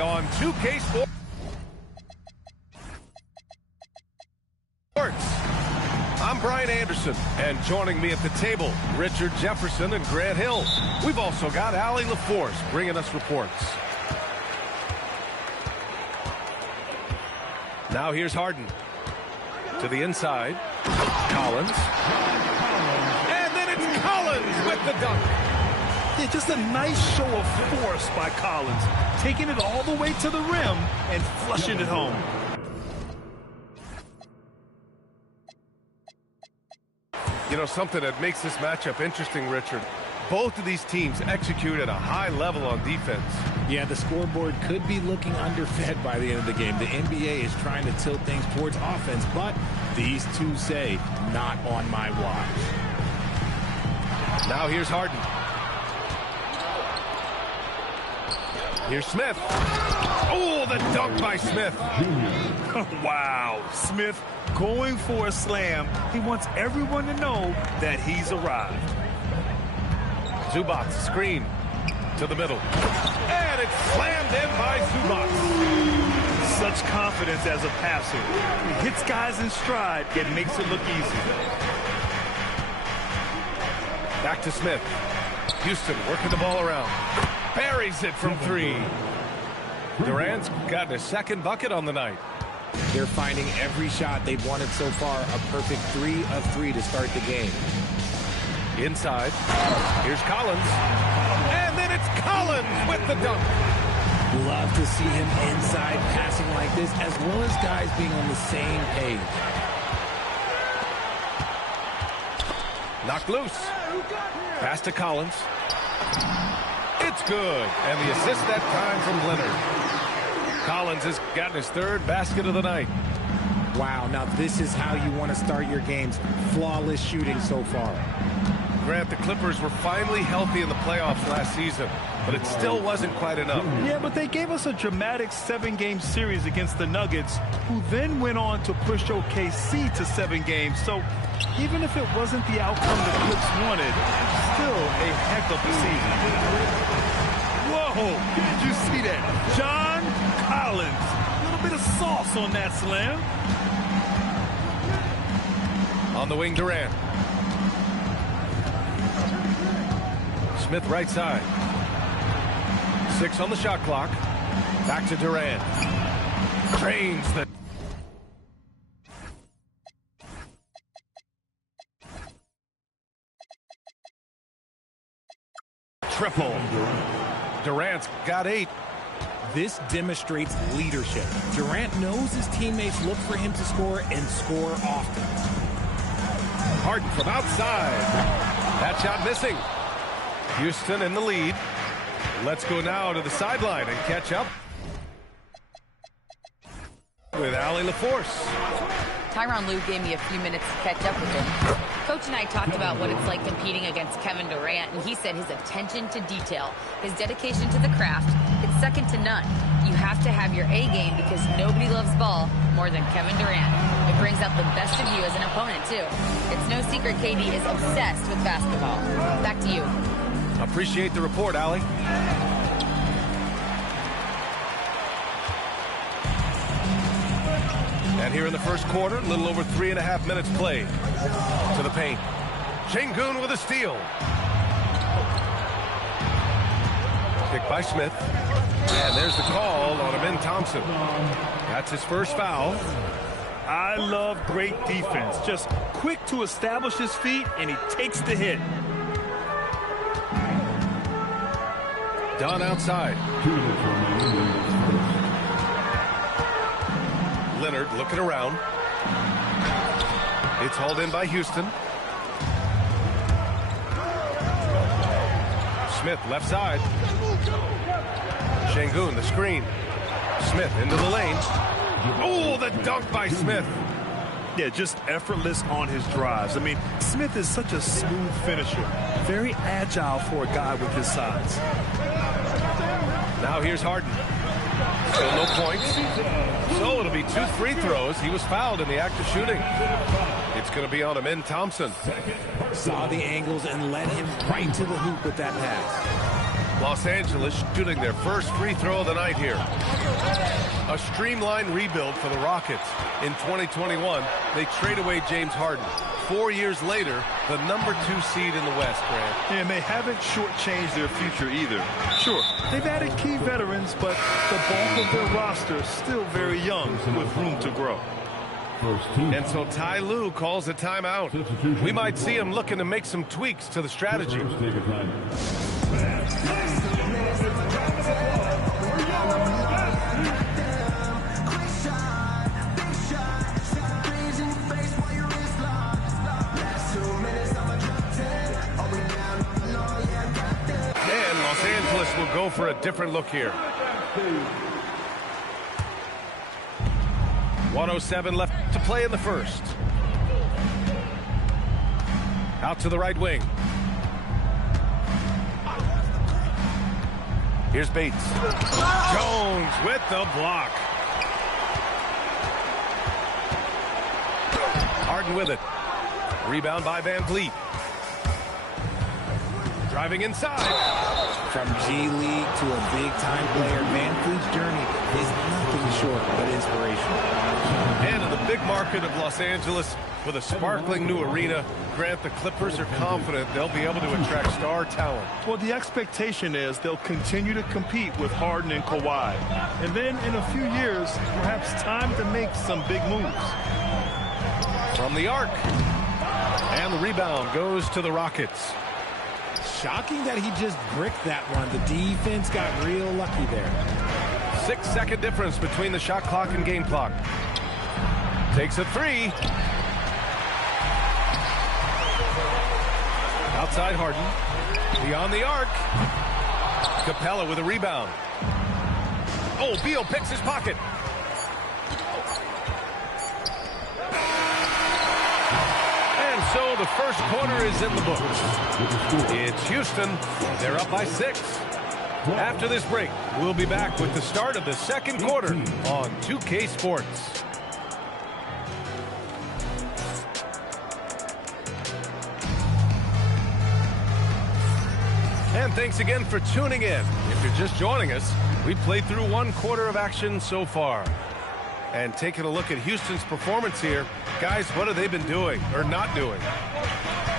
On 2K Sports. I'm Brian Anderson, and joining me at the table, Richard Jefferson and Grant Hill. We've also got Allie LaForce bringing us reports. Now here's Harden. To the inside. Collins. And then it's Collins with the dunk. Yeah, just a nice show of force by Collins, taking it all the way to the rim and flushing it home. You know, something that makes this matchup interesting, Richard. Both of these teams execute at a high level on defense. Yeah, the scoreboard could be looking underfed by the end of the game. The NBA is trying to tilt things towards offense, but these two say, not on my watch. Now here's Harden. Here's Smith. Oh, the dunk by Smith. Wow, Smith going for a slam. He wants everyone to know that he's arrived. Zubac, screen to the middle. And it's slammed in by Zubac. Such confidence as a passer. He hits guys in stride and makes it look easy. Back to Smith. Houston working the ball around. Buries it from three. Durant's got a second bucket on the night. They're finding every shot they've wanted so far a perfect 3 of 3 to start the game. Inside. Here's Collins. And then it's Collins with the dunk. Love to see him inside passing like this, as well as guys being on the same page. Knocked loose. Pass to Collins. It's good. And the assist that time from Leonard. Collins has gotten his third basket of the night. Wow, now this is how you want to start your games. Flawless shooting so far. Grant, the Clippers were finally healthy in the playoffs last season, but it still wasn't quite enough. Yeah, but they gave us a dramatic 7-game series against the Nuggets, who then went on to push OKC to 7 games. So even if it wasn't the outcome the Clips wanted, still a heck of a season. Whoa, did you see that? John Collins, a little bit of sauce on that slam. On the wing, Durant. Smith right side. 6 on the shot clock. Back to Durant. Drains the... triple. Durant's got 8. This demonstrates leadership. Durant knows his teammates look for him to score and score often. Harden from outside. That shot missing. Houston in the lead. Let's go now to the sideline and catch up with Allie LaForce. Tyronn Lue gave me a few minutes to catch up with him. Coach and I talked about what it's like competing against Kevin Durant, and he said his attention to detail, his dedication to the craft, it's second to none. You have to have your A game because nobody loves ball more than Kevin Durant. It brings out the best of you as an opponent, too. It's no secret KD is obsessed with basketball. Back to you. Appreciate the report, Allie. And here in the first quarter, a little over 3.5 minutes played. To the paint. Sengun with a steal. Picked by Smith. And there's the call on Amin Thompson. That's his first foul. I love great defense. Just quick to establish his feet, and he takes the hit. Dunn outside. Leonard looking around. It's hauled in by Houston. Smith left side. Sengun, the screen. Smith into the lane. Oh, the dunk by Smith. Yeah, just effortless on his drives. I mean, Smith is such a smooth finisher. Very agile for a guy with his size. Now here's Harden. Still no points. So it'll be 2 free throws. He was fouled in the act of shooting. It's going to be on Amin Thompson. Saw the angles and led him right to the hoop with that pass. Los Angeles shooting their first free throw of the night here. A streamlined rebuild for the Rockets. In 2021, they trade away James Harden. 4 years later, the #2 seed in the West, Grant. And they haven't shortchanged their future either. Sure, they've added key veterans, but the bulk of their roster is still very young with room to grow. And so Ty Lue calls a timeout. We might see him looking to make some tweaks to the strategy. And Los Angeles will go for a different look here. 1:07 left to play in the first. Out to the right wing. Here's Bates. Jones with the block. Harden with it. Rebound by Van Vliet. Driving inside. From G League to a big-time player, Van Vliet's journey is nothing short but inspirational. And in the big market of Los Angeles, with a sparkling new arena, Grant, the Clippers are confident they'll be able to attract star talent. Well, the expectation is they'll continue to compete with Harden and Kawhi. And then in a few years, perhaps time to make some big moves. From the arc. And the rebound goes to the Rockets. Shocking that he just bricked that one. The defense got real lucky there. 6-second difference between the shot clock and game clock. Takes a three. Outside Harden. Beyond the arc. Capella with a rebound. Oh, Beal picks his pocket. And so the first quarter is in the books. It's Houston. They're up by 6. After this break, we'll be back with the start of the second quarter on 2K Sports. And thanks again for tuning in. If you're just joining us, we've played through 1 quarter of action so far. And taking a look at Houston's performance here, guys, what have they been doing or not doing?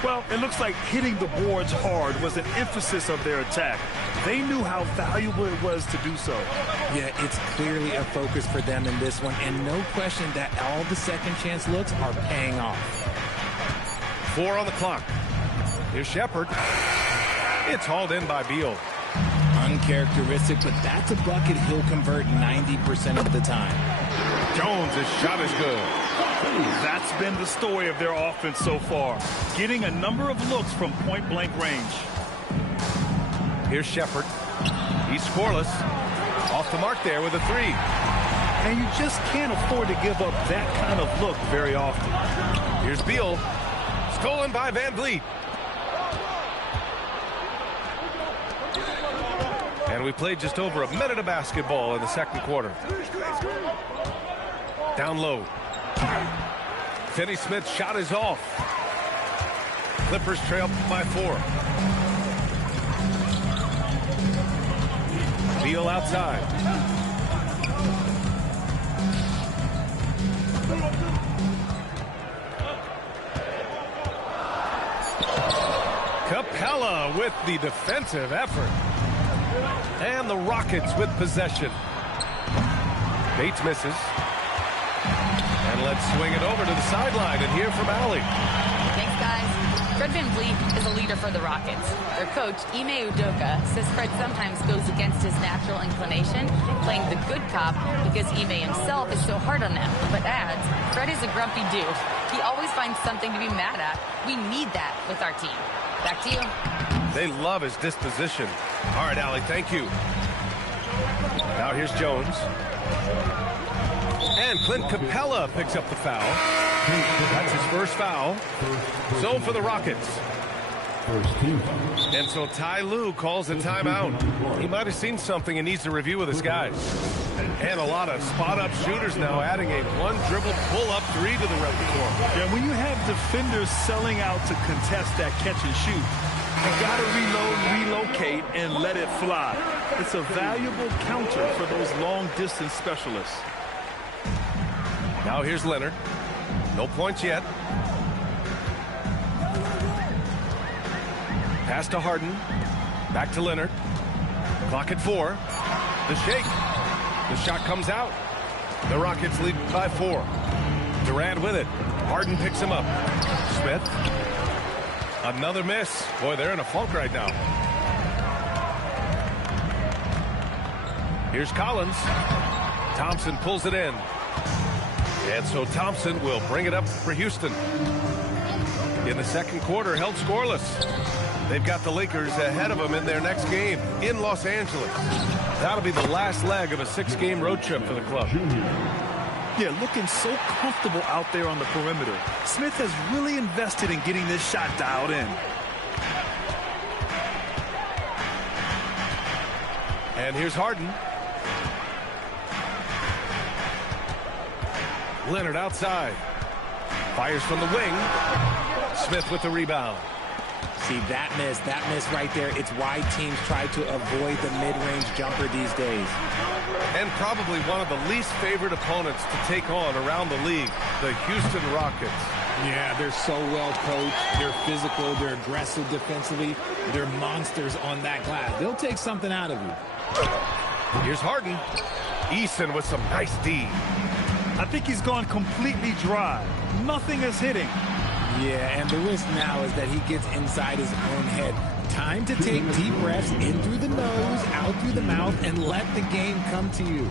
Well, it looks like hitting the boards hard was an emphasis of their attack. They knew how valuable it was to do so. Yeah, it's clearly a focus for them in this one, and no question that all the second chance looks are paying off. 4 on the clock. Here's Shepherd. It's hauled in by Beal. Uncharacteristic, but that's a bucket he'll convert 90% of the time. Jones' shot is good. That's been the story of their offense so far, getting a number of looks from point-blank range. Here's Shepherd. He's scoreless. Off the mark there with a 3. And you just can't afford to give up that kind of look very often. Here's Beal. Stolen by Van Vliet. And we played just over a minute of basketball in the second quarter. Down low. Finney-Smith's shot is off. Clippers trail by 4. Beal outside. Capella with the defensive effort. And the Rockets with possession. Bates misses. And let's swing it over to the sideline and hear from Allie. Thanks, guys. Fred VanVleet is a leader for the Rockets. Their coach, Ime Udoka, says Fred sometimes goes against his natural inclination, playing the good cop because Ime himself is so hard on them. But adds, Fred is a grumpy dude. He always finds something to be mad at. We need that with our team. Back to you. They love his disposition. All right, Allie, thank you. Now here's Jones. And Clint Capella picks up the foul. That's his first foul. So for the Rockets. And so Ty Lue calls a timeout. He might have seen something and needs to review with his guys. And a lot of spot-up shooters now adding a one-dribble pull-up 3 to the repertoire. Yeah, when you have defenders selling out to contest that catch and shoot, You got to reload, relocate, and let it fly. It's a valuable counter for those long-distance specialists. Now here's Leonard. No points yet. Pass to Harden. Back to Leonard. Clock at 4. The shake. The shot comes out. The Rockets lead by 4. Durant with it. Harden picks him up. Smith. Another miss. Boy, they're in a funk right now. Here's Collins. Thompson pulls it in. And so Thompson will bring it up for Houston. In the second quarter, held scoreless. They've got the Lakers ahead of them in their next game in Los Angeles. That'll be the last leg of a 6-game road trip for the club. Yeah, looking so comfortable out there on the perimeter. Smith has really invested in getting this shot dialed in. And here's Harden. Leonard outside. Fires from the wing. Smith with the rebound. See, that miss right there, it's why teams try to avoid the mid-range jumper these days. And probably one of the least favorite opponents to take on around the league, the Houston Rockets. Yeah, they're so well coached. They're physical. They're aggressive defensively. They're monsters on that glass. They'll take something out of you. Here's Harden. Eason with some nice D. I think he's gone completely dry. Nothing is hitting. Yeah, and the risk now is that he gets inside his own head. Time to take deep breaths in through the nose, out through the mouth, and let the game come to you.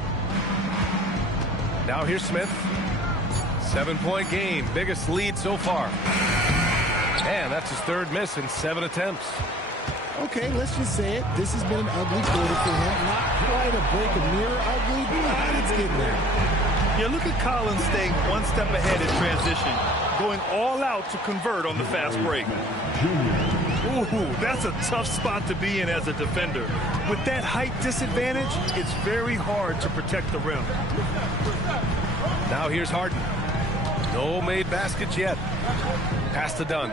Now here's Smith. 7-point game. Biggest lead so far. And that's his third miss in 7 attempts. Okay, let's just say it. This has been an ugly quarter for him. Not quite a break a mirror ugly, but it's getting there. Yeah, look at Collins staying one step ahead in transition, going all out to convert on the fast break. Ooh, that's a tough spot to be in as a defender. With that height disadvantage, it's very hard to protect the rim. Now here's Harden. No made baskets yet. Pass to Dunn.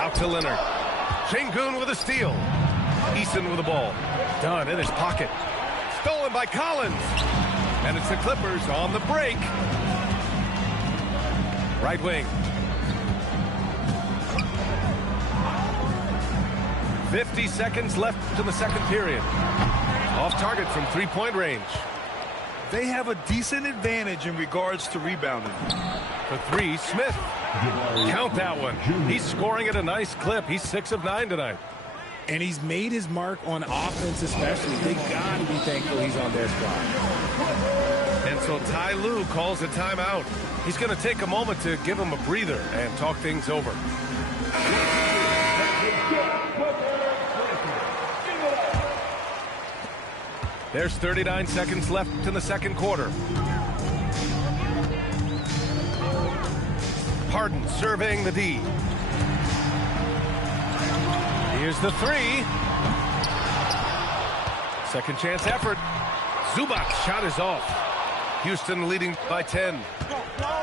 Out to Leonard. Sengun with a steal. Eason with the ball. Dunn in his pocket. Stolen by Collins. And it's the Clippers on the break. Right wing. 50 seconds left in the second period. Off target from three-point range. They have a decent advantage in regards to rebounding. For 3, Smith. Count that one. He's scoring at a nice clip. He's 6 of 9 tonight. And he's made his mark on offense especially. They got to be thankful he's on their squad. And so Ty Lue calls a timeout. He's going to take a moment to give him a breather and talk things over. There's 39 seconds left in the second quarter. Harden surveying the D. Here's the 3. Second chance effort. Zubac's shot is off. Houston leading by 10.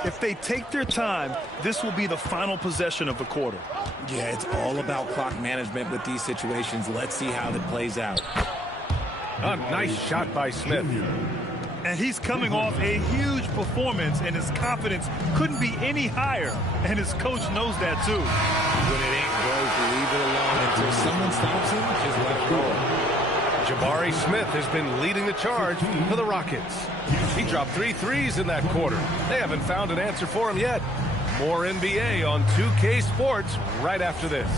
If they take their time, this will be the final possession of the quarter. Yeah, it's all about clock management with these situations. Let's see how that plays out. A nice shot by Smith. And he's coming off a huge performance, and his confidence couldn't be any higher. And his coach knows that, too. When it ain't broke, leave it alone. Until someone stops him, just let it go. Jabari Smith has been leading the charge for the Rockets. He dropped 3 threes in that quarter. They haven't found an answer for him yet. More NBA on 2K Sports right after this.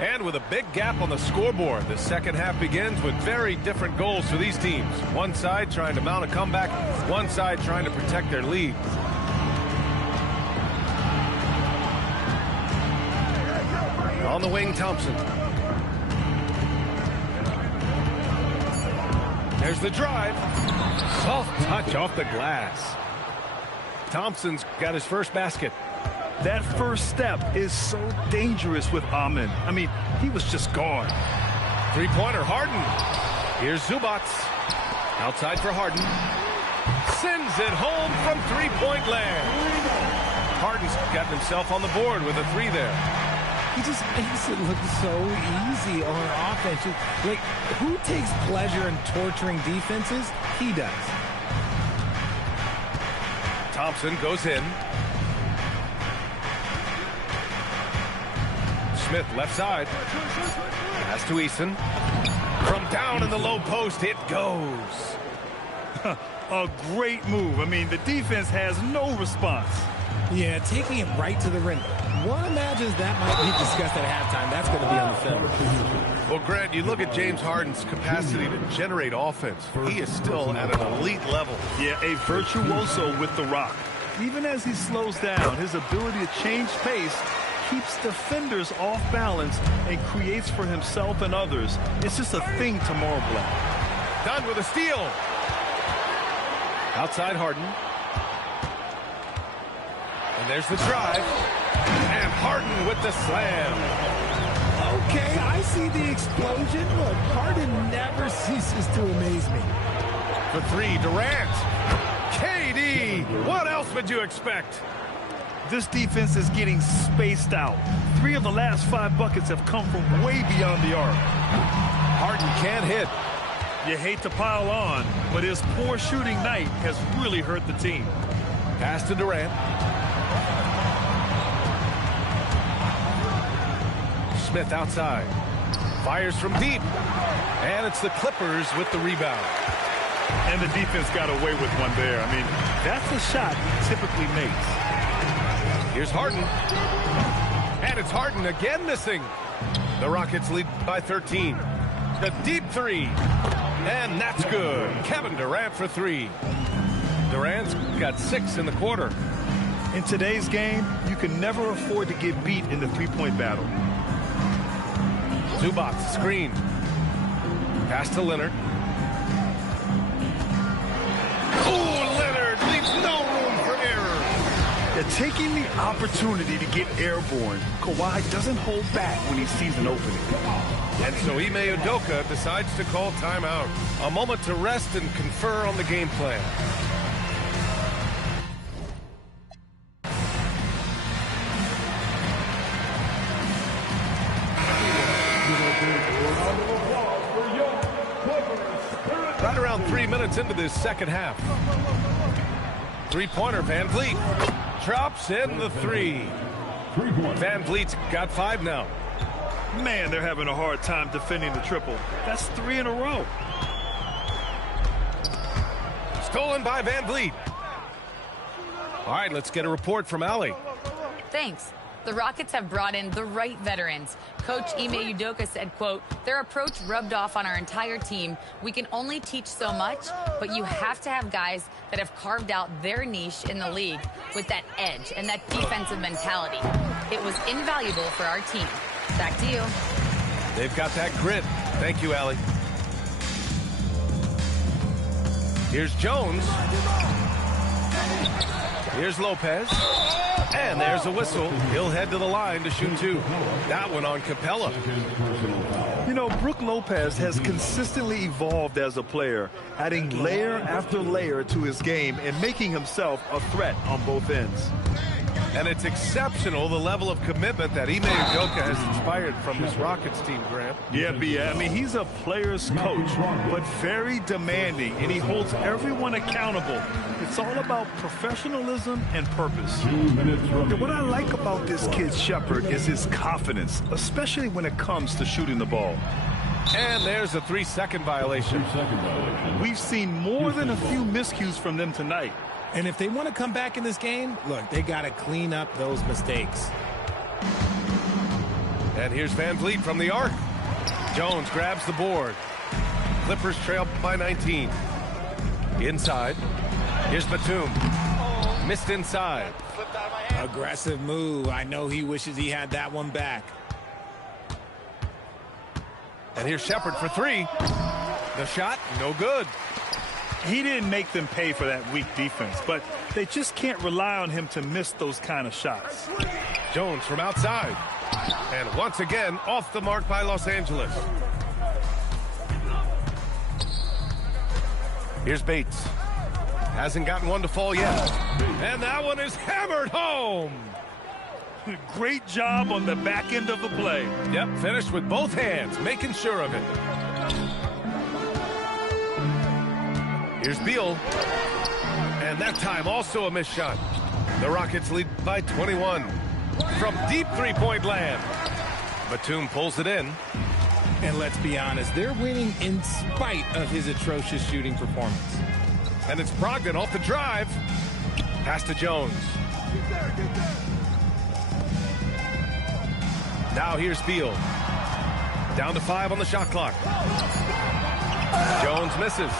And with a big gap on the scoreboard, the second half begins with very different goals for these teams. One side trying to mount a comeback, one side trying to protect their lead. On the wing, Thompson. There's the drive. Soft touch off the glass. Thompson's got his first basket. That first step is so dangerous with Amen. I mean, he was just gone. Three-pointer, Harden. Here's Zubac. Outside for Harden. Sends it home from three-point land. Harden's gotten himself on the board with a three there. He just makes it look so easy on offense. Like, who takes pleasure in torturing defenses? He does. Thompson goes in. Smith left side. Pass to Eason. From down in the low post, it goes. A great move. I mean, the defense has no response. Yeah, taking it right to the rim. One imagines that might be discussed at halftime. That's going to be on the film. Well, Grant, you look at James Harden's capacity to generate offense. He is still at an elite level. Yeah, a virtuoso with the rock. Even as he slows down, his ability to change pace keeps defenders off balance and creates for himself and others. It's just a thing to marvel at. Done with a steal. Outside Harden. And there's the drive. And Harden with the slam. Okay, I see the explosion. Look, Harden never ceases to amaze me. For three, Durant. KD. What else would you expect? This defense is getting spaced out. 3 of the last 5 buckets have come from way beyond the arc. Harden can't hit. You hate to pile on, but his poor shooting night has really hurt the team. Pass to Durant. Smith outside. Fires from deep. And it's the Clippers with the rebound. And the defense got away with one there. I mean, that's a shot he typically makes. Here's Harden. And it's Harden again missing. The Rockets lead by 13. The deep three. And that's good. Kevin Durant for 3. Durant's got 6 in the quarter. In today's game, you can never afford to get beat in the three-point battle. Zubac screen. Pass to Leonard. Oh, Leonard leaves no room for error. They're taking the opportunity to get airborne. Kawhi doesn't hold back when he sees an opening. And so Ime Udoka decides to call timeout. A moment to rest and confer on the game plan. Right around 3 minutes into this second half. Three-pointer, Van Vliet. Drops in the 3. Van Vliet's got 5 now. Man, they're having a hard time defending the triple. That's 3 in a row. Stolen by Van Vliet. All right, let's get a report from Allie. Thanks. The Rockets have brought in the right veterans. Coach Ime Udoka said, quote, their approach rubbed off on our entire team. We can only teach so much, but you have to have guys that have carved out their niche in the league with that edge and that defensive mentality. It was invaluable for our team. Back to you. They've got that grit. Thank you, Allie. Here's Jones. Here's Lopez. And there's a whistle. He'll head to the line to shoot 2. That one on Capella. You know, Brook Lopez has consistently evolved as a player, adding layer after layer to his game and making himself a threat on both ends. And it's exceptional, the level of commitment that Ime Udoka has inspired from his Rockets team, Grant. Yeah, I mean, he's a player's coach, but very demanding, and he holds everyone accountable. It's all about professionalism and purpose. And what I like about this kid, Shepherd, is his confidence, especially when it comes to shooting the ball. And there's a 3-second violation. We've seen more than a few miscues from them tonight. And if they want to come back in this game, look, they got to clean up those mistakes. And here's Van Vliet from the arc. Jones grabs the board. Clippers trail by 19. Inside. Here's Batum. Missed inside. Aggressive move. I know he wishes he had that one back. And here's Shepherd for 3. The shot, no good. He didn't make them pay for that weak defense, but they just can't rely on him to miss those kind of shots. Jones from outside. And once again, off the mark by Los Angeles. Here's Bates. Hasn't gotten one to fall yet. And that one is hammered home. Great job on the back end of the play. Yep, finished with both hands, making sure of it. Here's Beal. And that time also a missed shot. The Rockets lead by 21. From deep three-point land. Batum pulls it in. And let's be honest, they're winning in spite of his atrocious shooting performance. And it's Brogdon off the drive. Pass to Jones. Now here's Beal. Down to 5 on the shot clock. Jones misses.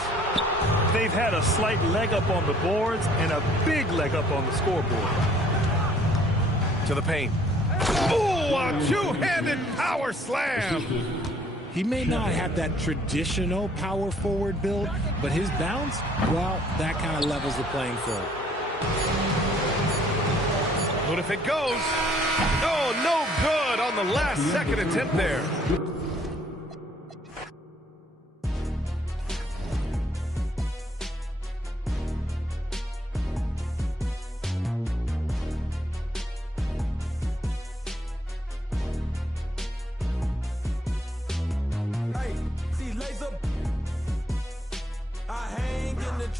They've had a slight leg up on the boards and a big leg up on the scoreboard. To the paint. Ooh, a two-handed power slam. He may not have that traditional power forward build, but his bounce, well, that kind of levels the playing field. What if it goes? Oh, no good on the last second attempt there.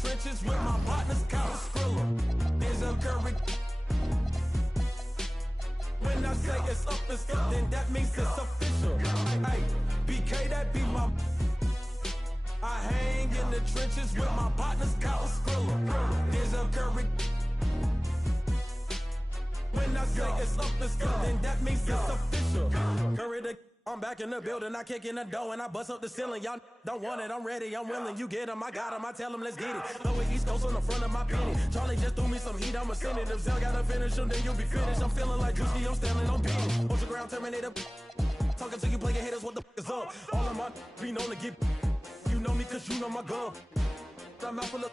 Trenches with my partners, Kyle Skrilla. There's a Curry. When I say it's up, then that means it's official. Hey, BK, that be my. I hang in the trenches with my partners, Kyle Skrilla. There's a Curry. When I say it's up, then that means it's official. Curry the. I'm back in the building, I kick in the door and I bust up the ceiling. Y'all don't want it, I'm ready, I'm willing. You get them, I got them, I tell them, let's get it. Lower East Coast on the front of my penny. Charlie just threw me some heat, I'ma send it. If Zell gotta finish them, then you'll be finished. I'm feeling like Juicy, I'm standing on penny. Ultra ground Terminator. Talking to you player haters, what the f is up? All of my be known to get. You know me cause you know my girl. I'm out full of.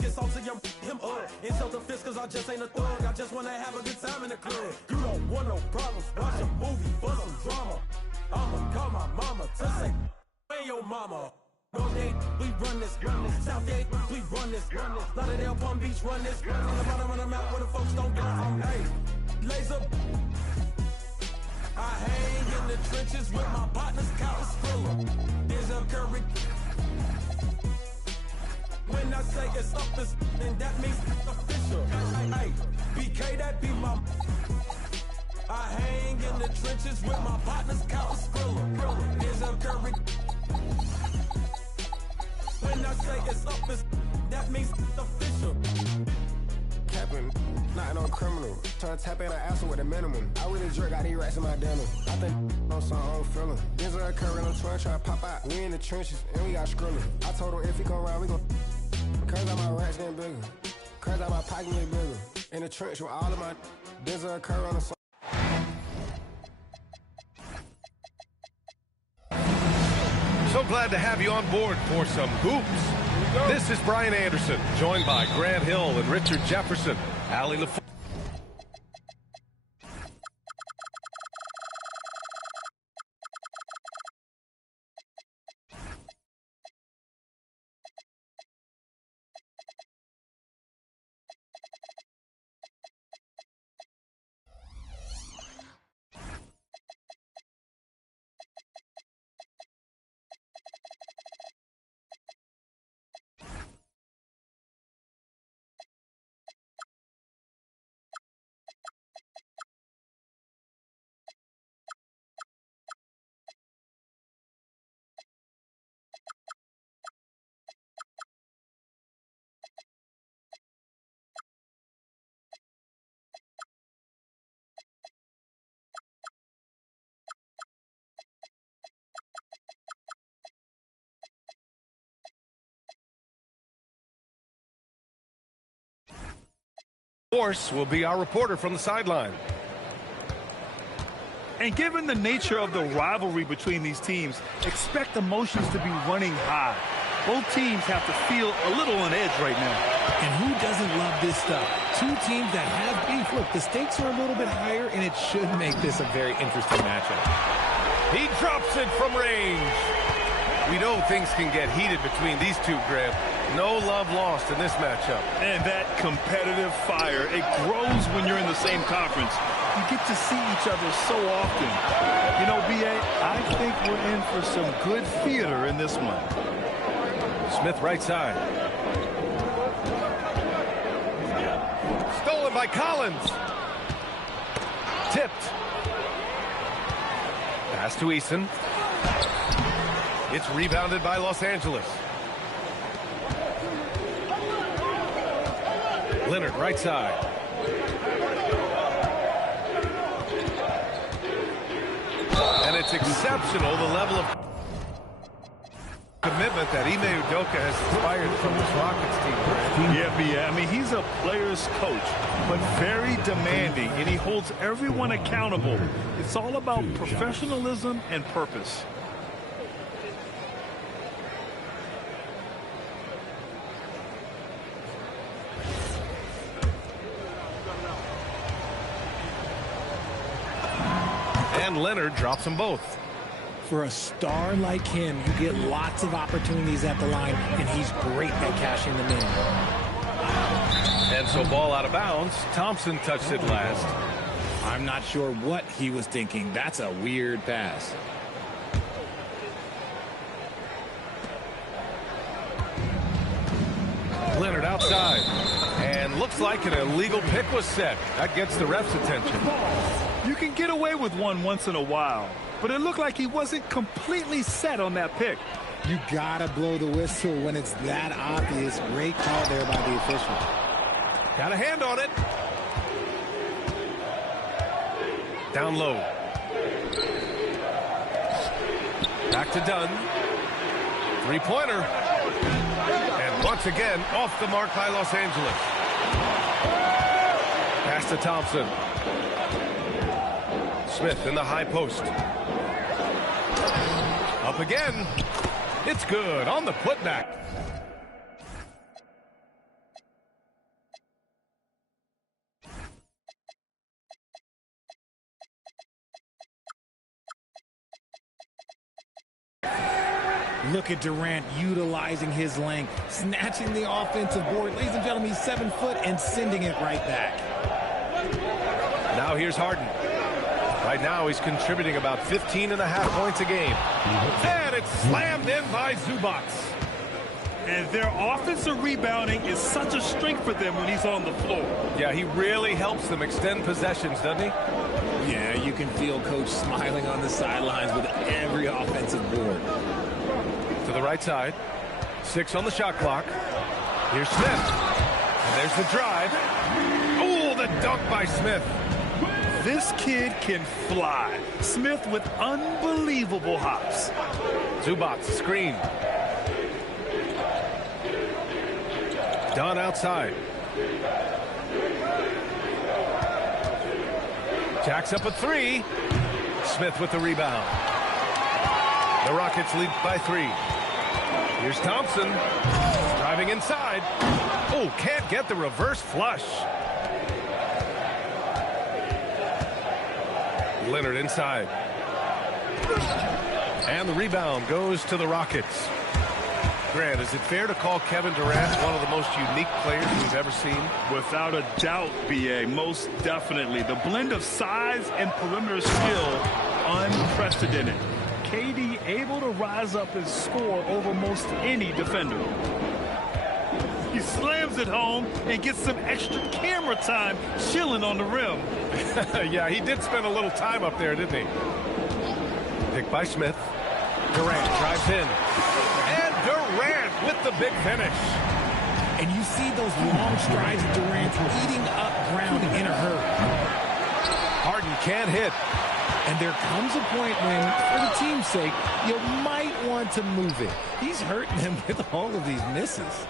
Get salty, him up. Insult the fist cause I just ain't a thug. I just wanna have a good time in the club. You don't want no problems, watch a movie for some drama. I'ma call my mama to say, hey your mama. North Gate, we run this. South Gate, we run this. Lauderdale, Palm Beach, run this. On the bottom of the map where the folks don't go. Hey, laser. I hang in the trenches with my partners, Kyle Skrilla. There's a Curry. When I say it's up, then that means it's official. Hey, BK, that be my. I hang in the trenches with my partners, Kyle Skrilla. There's a Curry. When I say it's up, that means it's official. Capping, not no criminal. Trying to tap in an asshole with a minimum. I really jerk out these rats in my denim. I think on some old feeling. There's a Curry on 20 trying to pop out. We in the trenches and we got Skrilla. I told her if he come around, we gon' curse out my rats getting bigger. Curse out my pocket getting bigger. In the trench with all of my. There's a Curry on the song. So glad to have you on board for some hoops. This is Brian Anderson, joined by Grant Hill and Richard Jefferson. Allie LaFleur. Force will be our reporter from the sideline. And given the nature of the rivalry between these teams, expect emotions to be running high. Both teams have to feel a little on edge right now. And who doesn't love this stuff? Two teams that have beef. Look, the stakes are a little bit higher, and it should make this a very interesting matchup. He drops it from range. We know things can get heated between these two, Grant. No love lost in this matchup. And that competitive fire, it grows when you're in the same conference. You get to see each other so often. You know, B.A., I think we're in for some good theater in this one. Smith right side. Stolen by Collins. Tipped. Pass to Eason. It's rebounded by Los Angeles. Leonard right side. And it's exceptional the level of commitment that Ime Udoka has inspired from this Rockets team. Yeah, I mean, he's a player's coach, but very demanding, and he holds everyone accountable. It's all about professionalism and purpose. And Leonard drops them both. For a star like him, you get lots of opportunities at the line, and he's great at cashing them in. And so ball out of bounds. Thompson touched it last. I'm not sure what he was thinking. That's a weird pass. Leonard outside. And looks like an illegal pick was set. That gets the ref's attention. You can get away with one once in a while, but it looked like he wasn't completely set on that pick. You gotta blow the whistle when it's that obvious. Great call there by the official. Got a hand on it. Down low. Back to Dunn. Three-pointer. And once again, off the mark by Los Angeles. Pass to Thompson. Smith in the high post. Up again. It's good on the putback. Look at Durant utilizing his length, snatching the offensive board. Ladies and gentlemen, he's 7 foot and sending it right back. Now here's Harden. Right now he's contributing about 15.5 points a game. And it's slammed in by Zubac. And their offensive rebounding is such a strength for them when he's on the floor. Yeah, he really helps them extend possessions, doesn't he? Yeah, you can feel Coach smiling on the sidelines with every offensive board. To the right side. 6 on the shot clock. Here's Smith. And there's the drive. Oh, the dunk by Smith. This kid can fly. Smith with unbelievable hops. Zubac screen. Dunn outside. Jacks up a 3. Smith with the rebound. The Rockets lead by 3. Here's Thompson. Driving inside. Oh, can't get the reverse flush. Leonard inside. And the rebound goes to the Rockets. Grant, is it fair to call Kevin Durant one of the most unique players we've ever seen? Without a doubt, B.A., most definitely. The blend of size and perimeter skill, unprecedented. KD able to rise up and score over most any defender. He slams it home and gets some extra camera time chilling on the rim. Yeah, he did spend a little time up there, didn't he? Pick by Smith. Durant drives in. And Durant with the big finish. And you see those long strides of Durant eating up ground in a hurry. Harden can't hit. And there comes a point when, for the team's sake, you might want to move it. He's hurting them with all of these misses.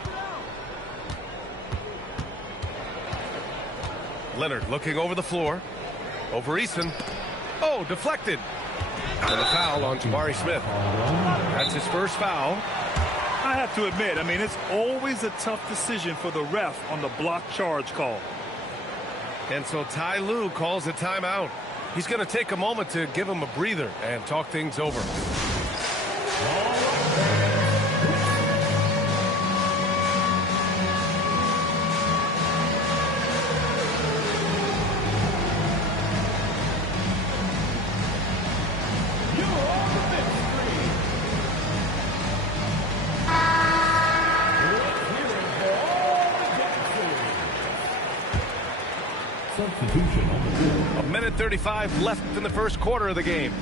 Leonard looking over the floor. Over Eason. Oh, deflected. And a foul on Jabari Smith. That's his first foul. I have to admit, I mean, it's always a tough decision for the ref on the block charge call. And so Ty Lue calls a timeout. He's going to take a moment to give him a breather and talk things over. A minute 35 left in the first quarter of the game.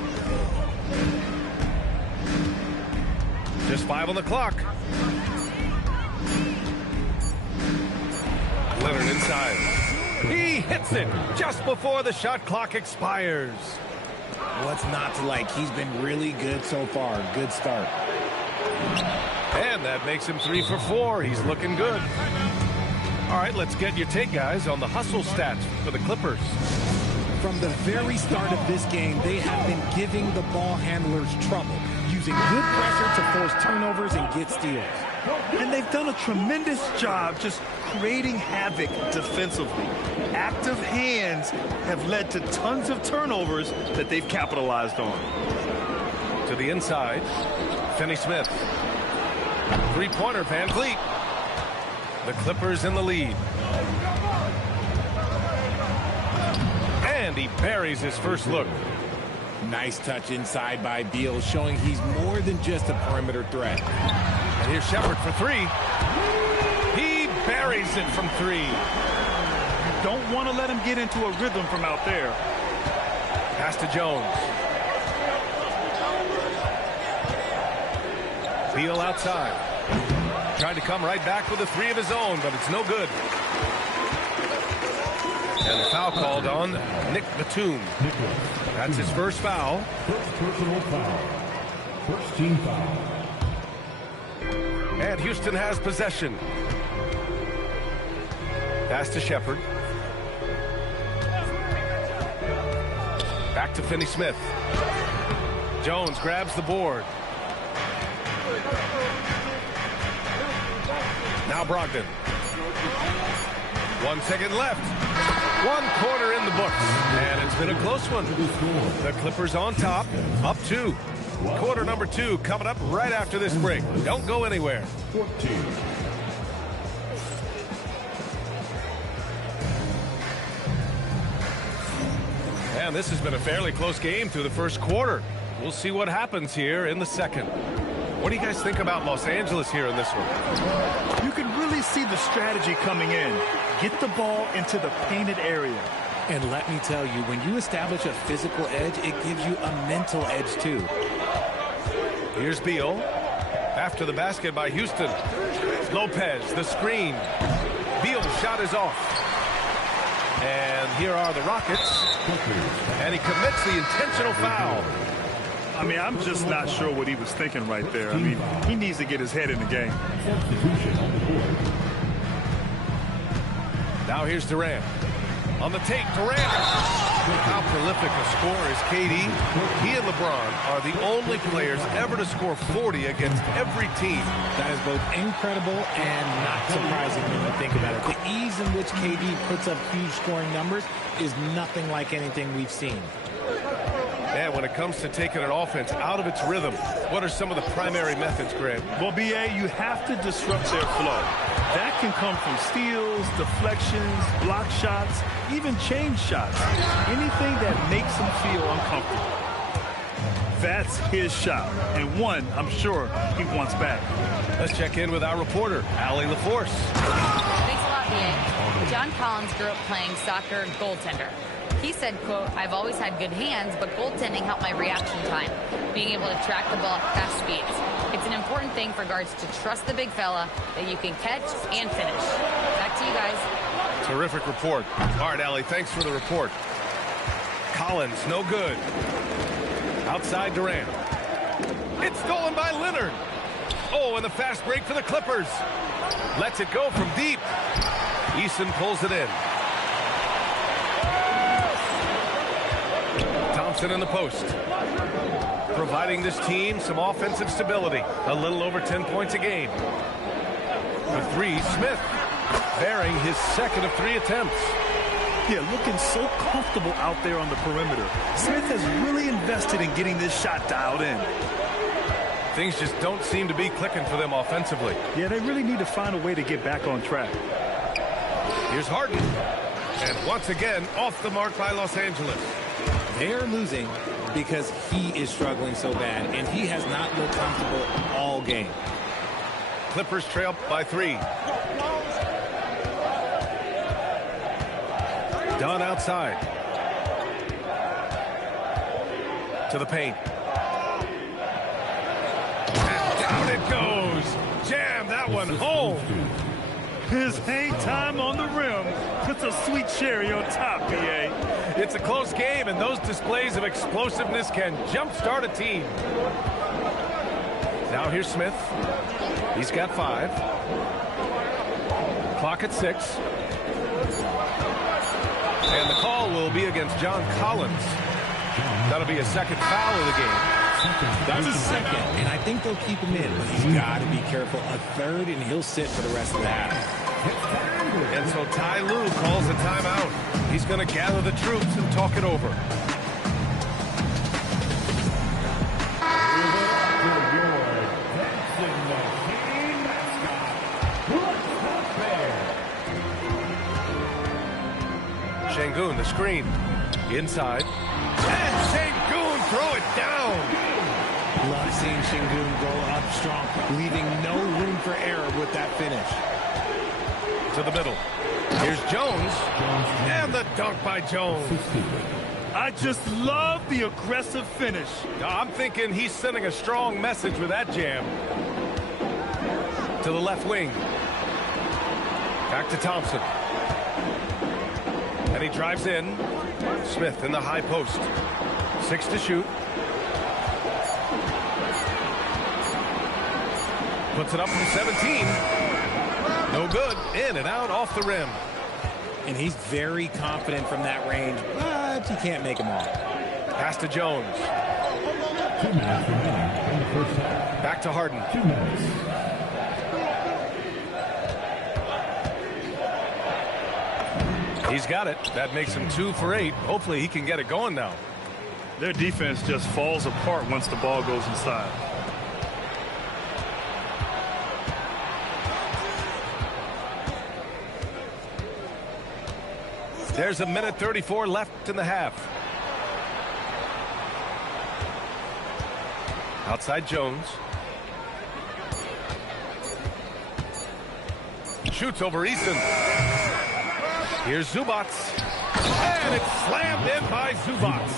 Just 5 on the clock. Leonard inside. He hits it just before the shot clock expires. What's not to like? He's been really good so far. Good start. And that makes him 3 for 4. He's looking good. All right, let's get your take, guys, on the hustle stats for the Clippers. From the very start of this game, they have been giving the ball handlers trouble, using good pressure to force turnovers and get steals. And they've done a tremendous job just creating havoc defensively. Active hands have led to tons of turnovers that they've capitalized on. To the inside, Finney-Smith. Three-pointer, Van Vliet. The Clippers in the lead. And he buries his first look. Nice touch inside by Beal, showing he's more than just a perimeter threat. And here's Shepherd for 3. He buries it from 3. You don't want to let him get into a rhythm from out there. Pass to Jones. Beal outside. Trying to come right back with a 3 of his own, but it's no good. And the foul called on Nick Batum. That's his first foul. First personal foul. First team foul. And Houston has possession. Pass to Shepherd. Back to Finney-Smith. Jones grabs the board. Now Brogdon. 1 second left. 1 quarter in the books. And it's been a close one. The Clippers on top, up 2. Quarter number 2 coming up right after this break. Don't go anywhere. 14. And this has been a fairly close game through the first quarter. We'll see what happens here in the second. What do you guys think about Los Angeles here in this one? You can really see the strategy coming in. Get the ball into the painted area. And let me tell you, when you establish a physical edge, it gives you a mental edge too. Here's Beal. After the basket by Houston. Lopez, the screen. Beal's shot is off. And here are the Rockets. And he commits the intentional foul. I mean, I'm just not sure what he was thinking right there. I mean, he needs to get his head in the game. Now here's Durant. On the take, Durant. How prolific a scorer is KD. He and LeBron are the only players ever to score 40 against every team. That is both incredible and not surprising when you think about it. The ease in which KD puts up huge scoring numbers is nothing like anything we've seen. And when it comes to taking an offense out of its rhythm, what are some of the primary methods, Grant? Well, B.A., you have to disrupt their flow. That can come from steals, deflections, block shots, even change shots. Anything that makes them feel uncomfortable. That's his shot, and one I'm sure he wants back. Let's check in with our reporter, Allie LaForce. Thanks a lot, B.A. John Collins grew up playing soccer goaltender. He said, quote, "I've always had good hands, but goaltending helped my reaction time, being able to track the ball at fast speeds. It's an important thing for guards to trust the big fella that you can catch and finish." Back to you guys. Terrific report. All right, Allie, thanks for the report. Collins, no good. Outside Durant. It's stolen by Leonard. Oh, and the fast break for the Clippers. Lets it go from deep. Eason pulls it in. Thompson in the post. Providing this team some offensive stability. A little over 10 points a game. The 3, Smith. Bearing his second of 3 attempts. Yeah, looking so comfortable out there on the perimeter. Smith has really invested in getting this shot dialed in. Things just don't seem to be clicking for them offensively. Yeah, they really need to find a way to get back on track. Here's Harden. And once again, off the mark by Los Angeles. They're losing because he is struggling so bad, and he has not looked comfortable all game. Clippers trail by 3. Dunn outside. To the paint. And down it goes. Jam that one home. His hang time on the rim puts a sweet cherry on top, PA. It's a close game, and those displays of explosiveness can jumpstart a team. Now here's Smith. He's got 5. Clock at 6. And the call will be against John Collins. That'll be a second foul of the game. That's a second, and I think they'll keep him in, but he's got to be careful. A third, and he'll sit for the rest of the half. And so Ty Lue calls a timeout. He's going to gather the troops and talk it over. Şengün, the screen. Inside. And Şengün throw it down. Love seeing Şengün go up strong, leaving no room for error with that finish. To the middle. Here's Jones. And the dunk by Jones. I just love the aggressive finish. I'm thinking he's sending a strong message with that jam. To the left wing. Back to Thompson. And he drives in. Smith in the high post. 6 to shoot. Puts it up from 17. No good. In and out off the rim. And he's very confident from that range, but he can't make them all. Pass to Jones. 2 minutes remaining in the first half. Back to Harden. 2 minutes. He's got it. That makes him 2 for 8. Hopefully he can get it going now. Their defense just falls apart once the ball goes inside. There's 1:34 left in the half. Outside Jones. Shoots over Eason. Here's Zubac. And it's slammed in by Zubac.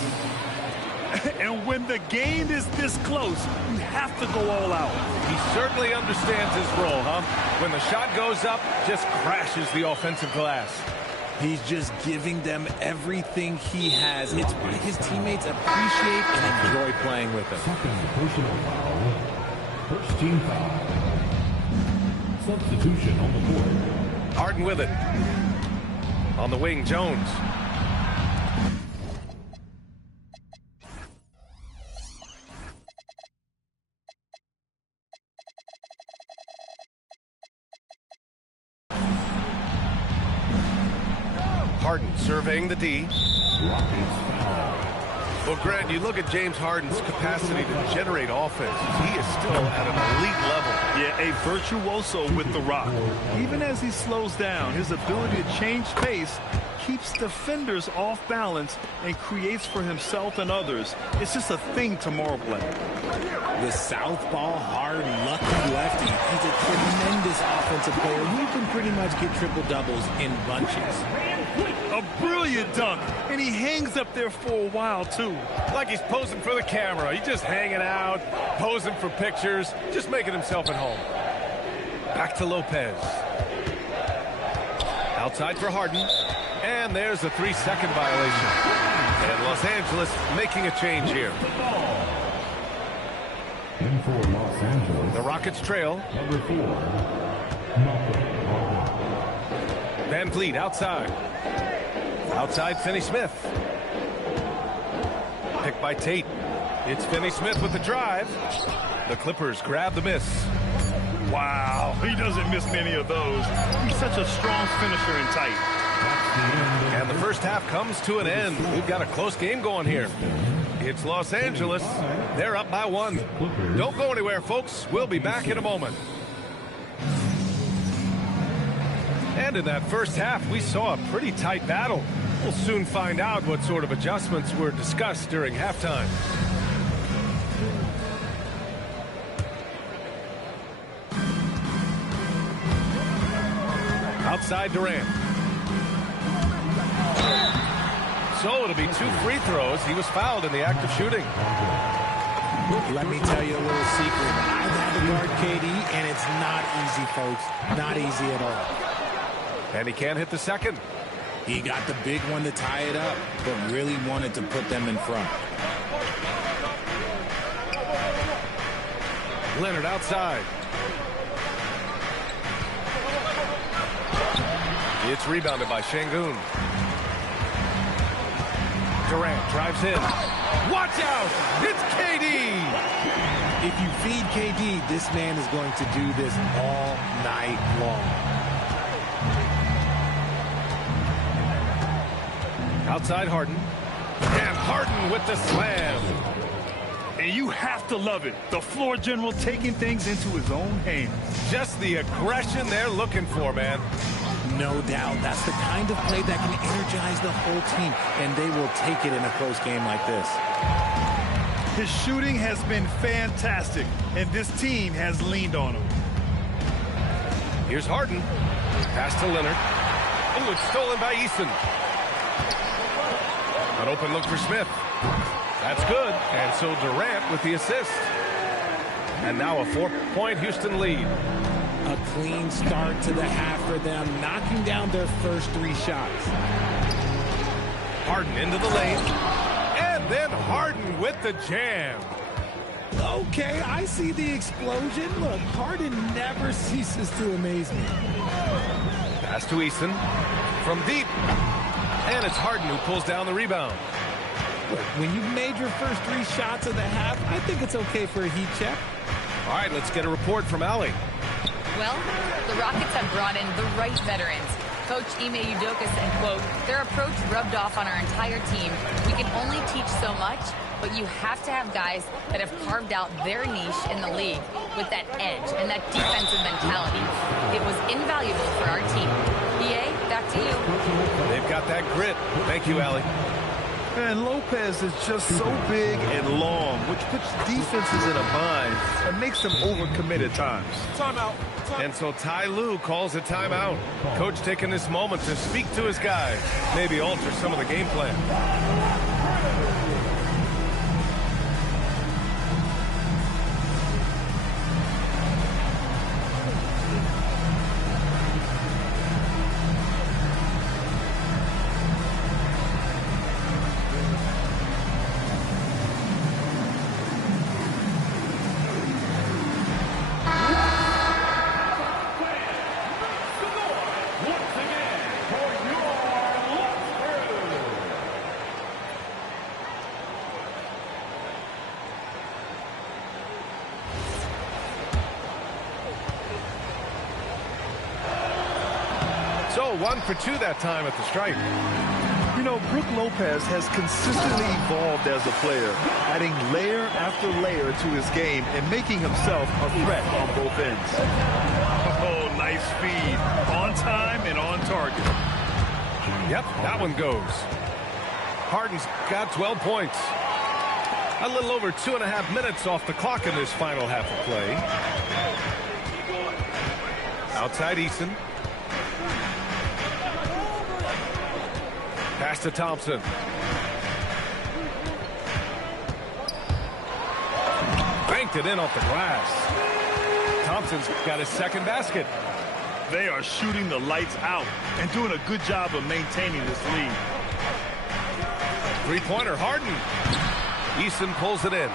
And when the game is this close, you have to go all out. He certainly understands his role, huh? When the shot goes up, just crashes the offensive glass. He's just giving them everything he has. It's what his teammates appreciate and enjoy playing with him. Second personal foul. First team foul. Substitution on the board. Harden with it. On the wing, Jones. Harden surveying the D. Well, Grant, you look at James Harden's capacity to generate offense. He is still at an elite level. Yeah, a virtuoso with the rock. Even as he slows down, his ability to change pace keeps defenders off balance and creates for himself and others. It's just a thing tomorrow play. The southpaw, hard, lucky lefty. He's a tremendous offensive player who can pretty much get triple-doubles in bunches. A brilliant dunk, and he hangs up there for a while, too. Like he's posing for the camera. He's just hanging out, posing for pictures, just making himself at home. Back to Lopez. Outside for Harden. And there's a 3-second violation. And Los Angeles making a change here. In for Los Angeles. The Rockets trail. Number 4. Van Vliet outside. Outside Finney-Smith. Picked by Tate. It's Finney-Smith with the drive. The Clippers grab the miss. Wow, he doesn't miss many of those. He's such a strong finisher and tight. And the first half comes to an end. We've got a close game going here. It's Los Angeles. They're up by 1. Don't go anywhere, folks. We'll be back in a moment. And in that first half, we saw a pretty tight battle. We'll soon find out what sort of adjustments were discussed during halftime. Outside Durant. So it'll be 2 free throws. He was fouled in the act of shooting. Let me tell you a little secret. I've had to guard KD, and it's not easy, folks. Not easy at all. And he can't hit the second. He got the big one to tie it up, but really wanted to put them in front. Leonard outside. It's rebounded by Şengün. Durant drives in. Watch out! It's KD! If you feed KD, this man is going to do this all night long. Outside Harden. And Harden with the slam. And you have to love it. The floor general taking things into his own hands. Just the aggression they're looking for, man. No doubt. That's the kind of play that can energize the whole team, and they will take it in a close game like this. His shooting has been fantastic, and this team has leaned on him. Here's Harden. Pass to Leonard. Oh, it's stolen by Eason. An open look for Smith. That's good. And so Durant with the assist. And now a 4-point Houston lead. A clean start to the half for them, knocking down their first 3 shots. Harden into the lane. And then Harden with the jam. Okay, I see the explosion. Look, Harden never ceases to amaze me. Pass to Eason. From deep. And it's Harden who pulls down the rebound. Look, when you've made your first 3 shots of the half, I think it's okay for a heat check. All right, let's get a report from Allie. Well, the Rockets have brought in the right veterans. Coach Ime Udoka said, quote, their approach rubbed off on our entire team. We can only teach so much, but you have to have guys that have carved out their niche in the league with that edge and that defensive mentality. It was invaluable for our team. EA, back to you. They've got that grit. Thank you, Allie. And Lopez is just so big and long, which puts defenses in a bind and makes them overcommit at times. Timeout. And so Ty Lue calls a timeout. Coach taking this moment to speak to his guys, maybe alter some of the game plan. So 1 for 2 that time at the stripe. You know, Brook Lopez has consistently evolved as a player, adding layer after layer to his game and making himself a threat on both ends. Oh, nice feed. On time and on target. Yep, that one goes. Harden's got 12 points. A little over 2.5 minutes off the clock in this final half of play. Outside Eason. Pass to Thompson. Banked it in off the glass. Thompson's got his second basket. They are shooting the lights out and doing a good job of maintaining this lead. Three-pointer, Harden. Eason pulls it in.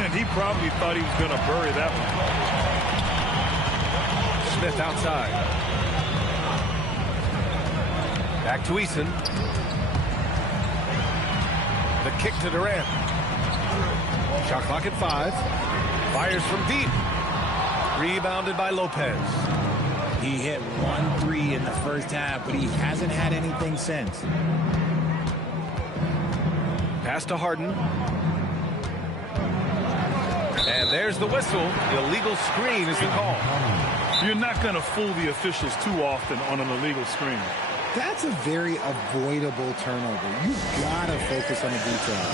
And he probably thought he was going to bury that one. Smith outside. Back to Eason. The kick to Durant. Shot clock at 5. Fires from deep. Rebounded by Lopez. He hit 1 3 in the first half, but he hasn't had anything since. Pass to Harden. And there's the whistle. Illegal screen is the call. You're not going to fool the officials too often on an illegal screen. That's a very avoidable turnover. You've got to focus on the details.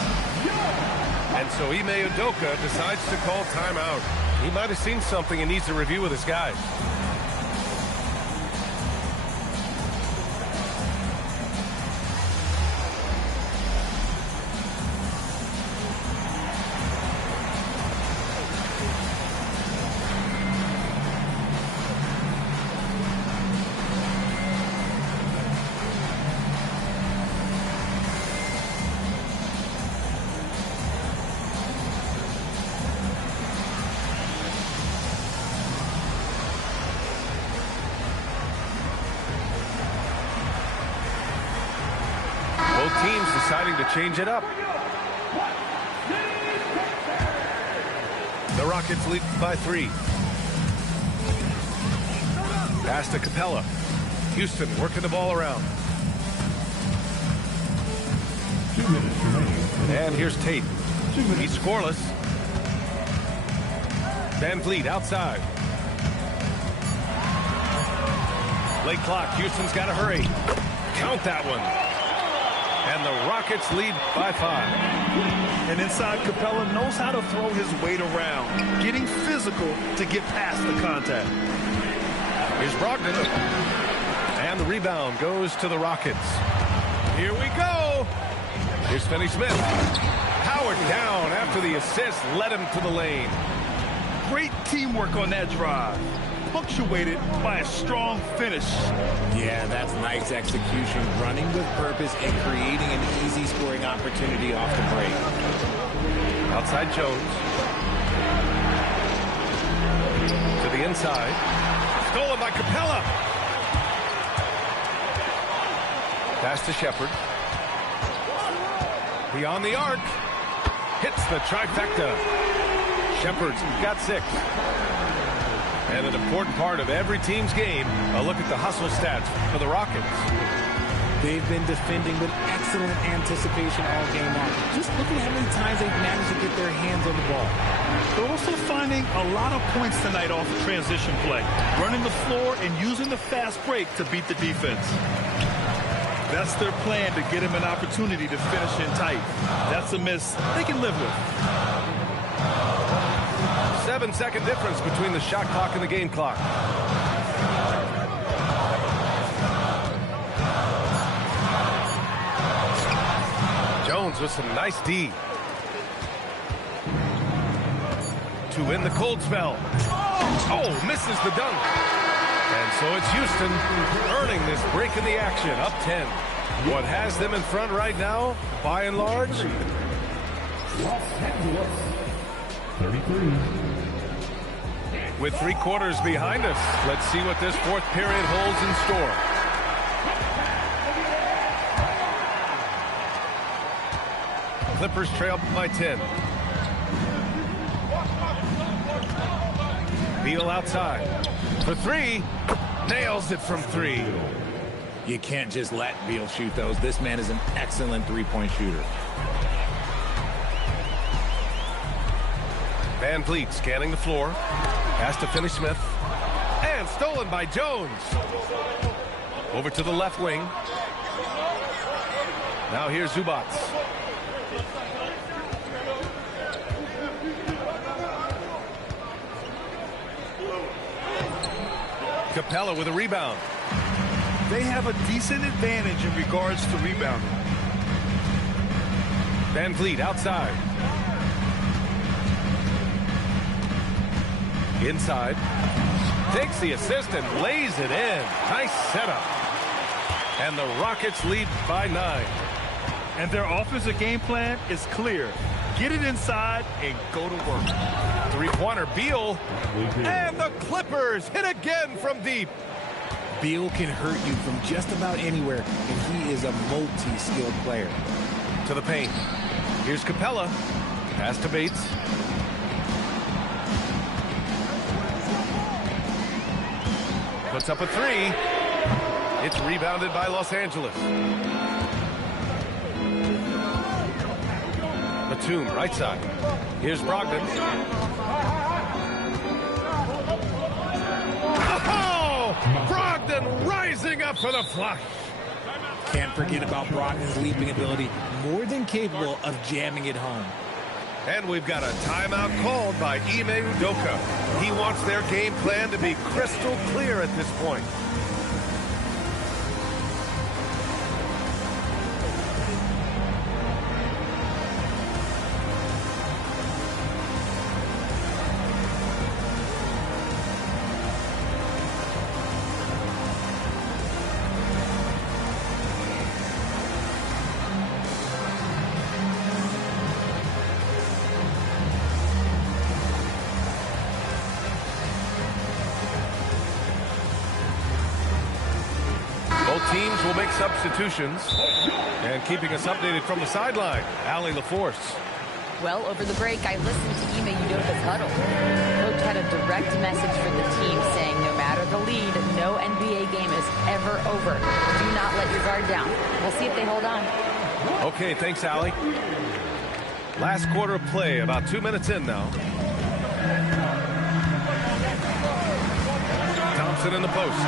And so Ime Udoka decides to call timeout. He might have seen something and needs to review with his guys. change it up. The Rockets lead by 3. Pass to Capella. Houston working the ball around. 2 minutes remaining. And here's Tate. He's scoreless. Van Vliet outside. Late clock. Houston's got to hurry. Count that one. And the Rockets lead by 5. And inside, Capella knows how to throw his weight around, getting physical to get past the contact. Here's Brogdon. And the rebound goes to the Rockets. Here we go. Here's Finney-Smith. Howard down after the assist led him to the lane. Great teamwork on that drive, punctuated by a strong finish. Yeah, that's nice execution, running with purpose and creating an easy scoring opportunity off the break. Outside Jones. To the inside. Stolen by Capella. Pass to Shepard. Beyond the arc. Hits the trifecta. Shepard's got 6. And an important part of every team's game, a look at the hustle stats for the Rockets. They've been defending with excellent anticipation all game long. Just look at how many times they've managed to get their hands on the ball. They're also finding a lot of points tonight off of transition play, running the floor and using the fast break to beat the defense. That's their plan, to get him an opportunity to finish in tight. That's a miss they can live with. 7-second difference between the shot clock and the game clock. Jones with some nice D. To win the cold spell. Oh, misses the dunk. And so it's Houston earning this break in the action, up 10. What has them in front right now, by and large? Los Angeles, 33. With 3 quarters behind us, let's see what this 4th period holds in store. Clippers trail by 10. Beal outside. For 3. Nails it from 3. You can't just let Beal shoot those. This man is an excellent three-point shooter. Van Vliet scanning the floor. Pass to Finney-Smith. And stolen by Jones. Over to the left wing. Now here's Zubac. Capella with a rebound. They have a decent advantage in regards to rebounding. Van Vliet outside. Inside. Takes the assist and lays it in. Nice setup. And the Rockets lead by 9. And their offensive game plan is clear. Get it inside and go to work. 3-pointer, Beal. And the Clippers hit again from deep. Beal can hurt you from just about anywhere, and he is a multi-skilled player. To the paint. Here's Capella. Pass to Bates. Puts up a 3. It's rebounded by Los Angeles. Batum, right side. Here's Brogdon. Oh! Brogdon rising up for the flush. Can't forget about Brogdon's leaping ability. More than capable of jamming it home. And we've got a timeout called by Ime Udoka. He wants their game plan to be crystal clear at this point. Teams will make substitutions. And keeping us updated from the sideline, Allie LaForce. Well, over the break, I listened to Ime Udoka's huddle. Coach had a direct message for the team saying no matter the lead, no NBA game is ever over. Do not let your guard down. We'll see if they hold on. Okay, thanks, Allie. Last quarter of play, about 2 minutes in now. Thompson in the post.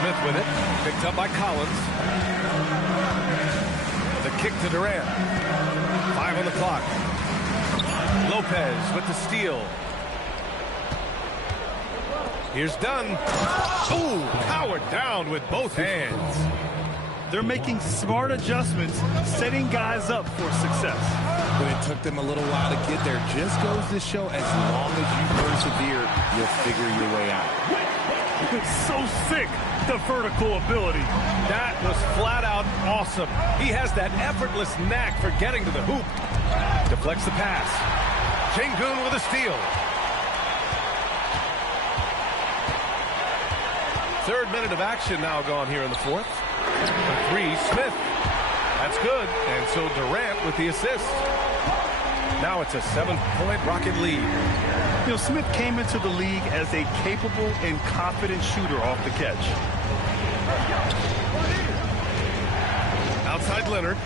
Smith with it, picked up by Collins. The kick to Durant. 5 on the clock. Lopez with the steal. Here's Dunn. Ooh, powered down with both hands. They're making smart adjustments, setting guys up for success. But it took them a little while to get there. Just goes to show as long as you persevere, you'll figure your way out. It's so sick, the vertical ability. That was flat out awesome. He has that effortless knack for getting to the hoop. Deflects the pass. Sengun with a steal. Third minute of action now gone here in the fourth. For three, Smith. That's good. And so Durant with the assist. Now it's a 7-point Rocket lead. You know, Smith came into the league as a capable and confident shooter off the catch. Outside Leonard.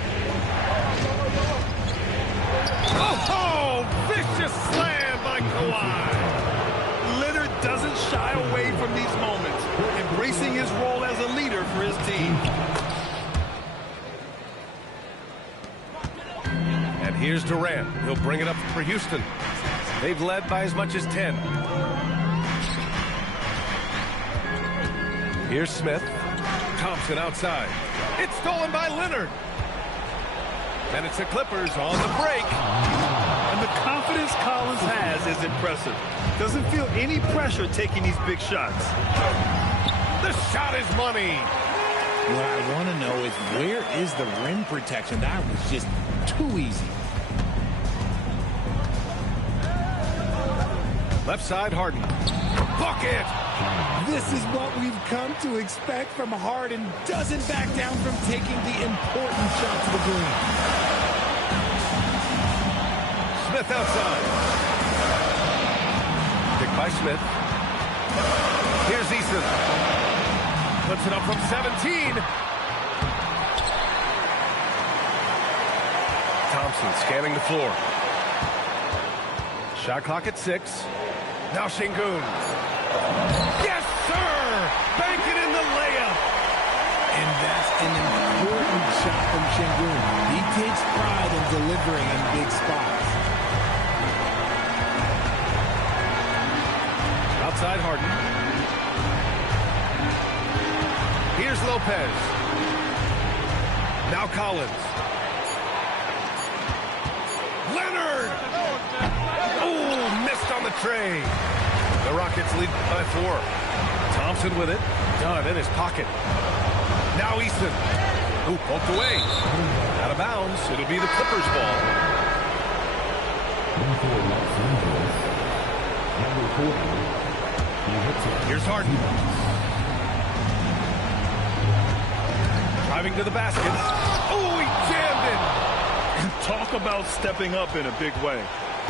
Oh, vicious slam by Kawhi. Leonard doesn't shy away from these moments, embracing his role as a leader for his team. And here's Durant. He'll bring it up for Houston. They've led by as much as 10. Here's Smith. Thompson outside. It's stolen by Leonard. And it's the Clippers on the break. And the confidence Collins has is impressive. Doesn't feel any pressure taking these big shots. The shot is money. What I want to know is where is the rim protection? That was just too easy. Left side, Harden. Bucket! This is what we've come to expect from Harden. Doesn't back down from taking the important shot to the green. Smith outside. Pick by Smith. Here's Eason. Puts it up from 17. Thompson scanning the floor. Shot clock at 6. Now Sengun. Yes, sir! Bank it in the layup. And that's an important shot from Sengun. He takes pride in delivering in big spots. Outside Harden. Here's Lopez. Now Collins. Leonard! Oh, missed on the tray. The Rockets lead by 4. Thompson with it. Dunn in his pocket. Now Easton. Ooh, poked away. Out of bounds. It'll be the Clippers ball. Here's Harden. Driving to the basket. Oh, he jammed it. Talk about stepping up in a big way.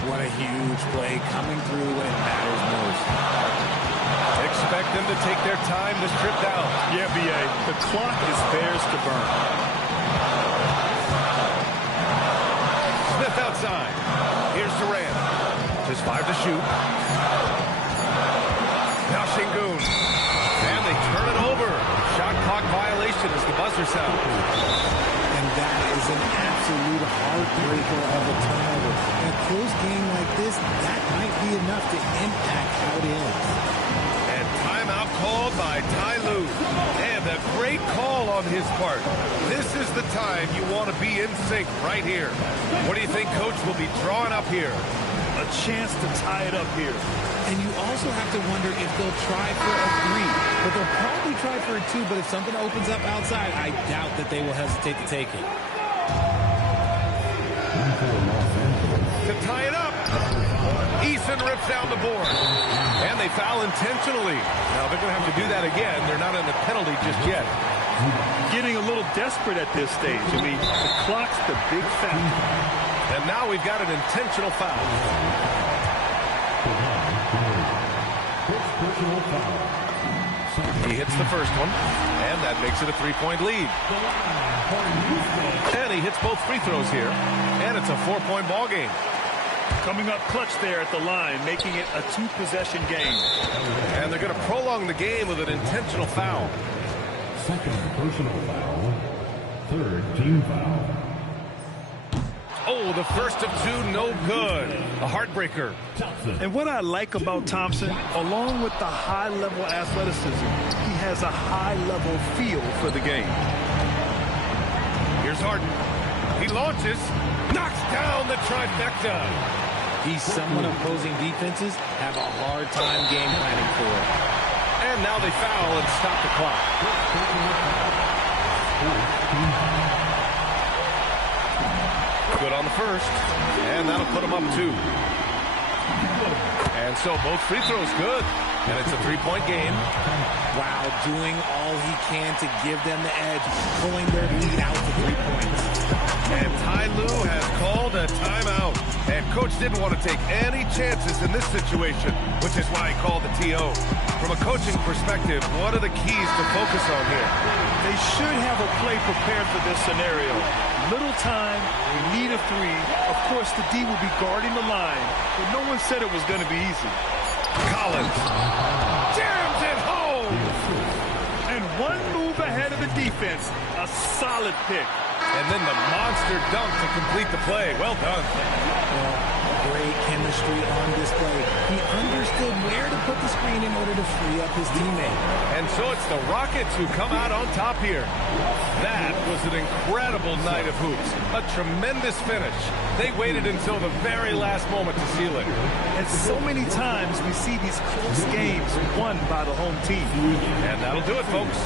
What a huge play coming through when it matters most. Expect them to take their time this trip down. Yeah, B.A., the clock is theirs to burn. Smith outside. Here's Durant. Just 5 to shoot. Now Sengun. And they turn it over. Shot clock violation as the buzzer sounds. And that is an absolute heartbreaker of a turnover. In a close game like this, that might be enough to impact how it ends. And timeout called by Ty Lue. And a great call on his part. This is the time you want to be in sync right here. What do you think Coach will be drawing up here? A chance to tie it up here. And you also have to wonder if they'll try for a 3. But they'll probably try for a 2. But if something opens up outside, I doubt that they will hesitate to take it. To tie it up. Eason rips down the board. And they foul intentionally. Now they're going to have to do that again. They're not in the penalty just yet. getting a little desperate at this stage. I mean, the clock's the big factor. And now we've got an intentional foul. He hits the first one, and that makes it a 3-point lead. And he hits both free throws here, and it's a 4-point ball game. Coming up clutch there at the line, making it a 2-possession game. And they're going to prolong the game with an intentional foul. Second personal foul. Third team foul. Oh, the first of two, no good. A heartbreaker. And what I like about Thompson, along with the high-level athleticism, he has a high-level feel for the game. Here's Harden. He launches, knocks down the trifecta. He's someone opposing defenses have a hard time game planning for. And now they foul and stop the clock. Good on the first, and that'll put him up 2. And so both free throws good, and it's a 3-point game. Wow, doing all he can to give them the edge, pulling their lead out to 3 points. And Ty Lue has called a timeout. And Coach didn't want to take any chances in this situation, which is why he called the TO. From a coaching perspective, what are the keys to focus on here? They should have a play prepared for this scenario. Little time, we need a 3. Of course, the D will be guarding the line, but no one said it was going to be easy. Collins jams it home. And one move ahead of the defense, a solid pick. And then the monster dunk to complete the play. Well done. Well, great chemistry on display. He understood where to put the screen in order to free up his teammate. And so it's the Rockets who come out on top here. That was an incredible night of hoops. A tremendous finish. They waited until the very last moment to seal it. And so many times we see these close games won by the home team. And that'll do it, folks.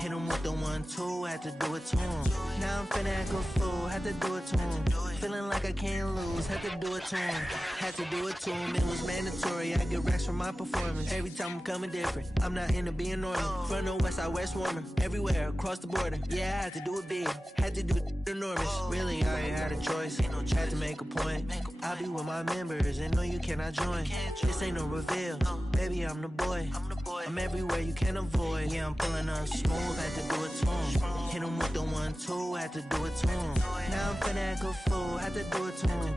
Hit him with the 1-2, had to do it to him. Now I'm finna act a fool, had to do it to him. Feeling like I can't lose, had to do it to him. Had to do it to him, it was mandatory. I get racks from my performance. Every time I'm coming different, I'm not into being normal. From the west side, west warmer, everywhere across the border. Yeah, I had to do it big, had to do it enormous. Really, I ain't had a choice, had to make a point. I'll be with my members, and no, you cannot join. This ain't no reveal, baby, I'm the boy. I'm everywhere you can avoid. Yeah, I'm pulling up smooth, had to do it to him. Hit him with the 1-2, had to do it to him. Now I'm finna act a fool, had to do it to him.